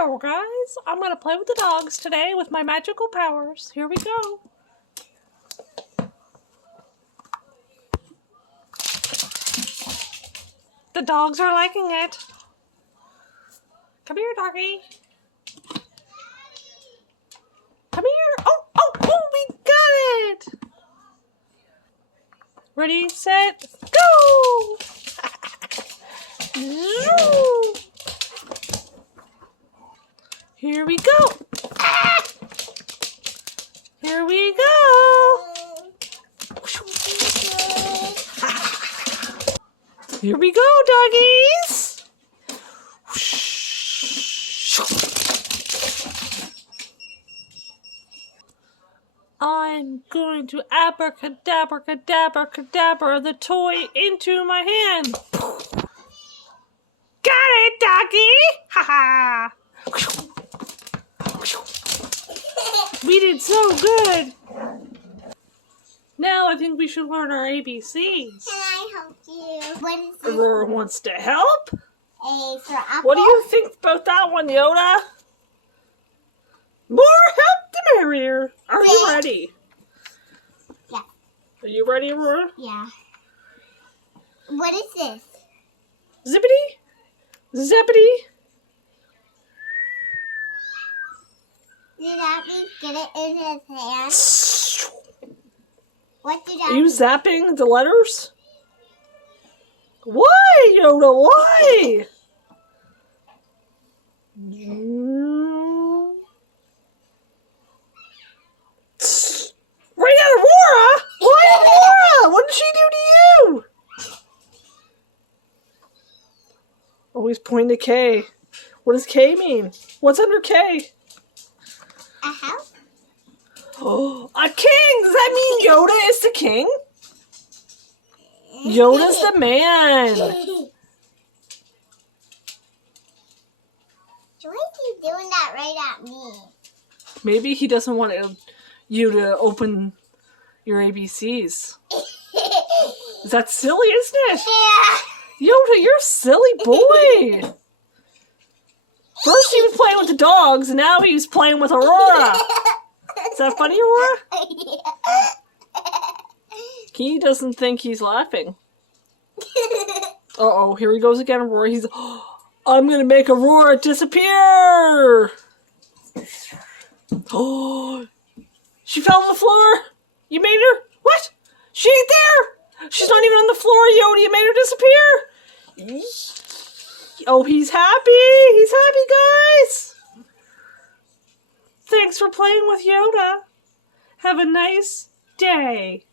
Hello guys, I'm gonna play with the dogs today with my magical powers. Here we go. The dogs are liking it. Come here, doggy. Come here. Oh, we got it. Ready, set, go. Here we go. Here we go. Here we go, doggies. I'm going to abracadabra cadabra the toy into my hand. Got it, doggy! Ha ha! We did so good. Now I think we should learn our ABCs. Can I help you? What is this? Aurora wants to help. A for apple. What do you think about that one, Yoda? More help the merrier. Are you ready? Yeah. Are you ready, Aurora? Yeah. What is this? Zippity? Zappity? Did that mean get it in his hand? What did that Are you zapping the letters? Why, Yoda? Why? Right at Aurora? Why Aurora? What did she do to you? Always point to K. What does K mean? What's under K? A house? Oh, a king! Does that mean Yoda is the king? Yoda's the man. Why is he doing that right at me? Maybe he doesn't want you to open your ABCs. Is that silly, isn't it? Yeah. Yoda, you're a silly boy. First he was playing with the dogs, and now he's playing with Aurora. Is that funny, Aurora? He doesn't think he's laughing. Uh-oh, here he goes again, Aurora. He's, I'm going to make Aurora disappear. Oh, she fell on the floor. You made her? What? She ain't there. She's not even on the floor, Yoda. You made her disappear. Oh, he's happy. He's happy, guys. Thanks for playing with Yoda. Have a nice day.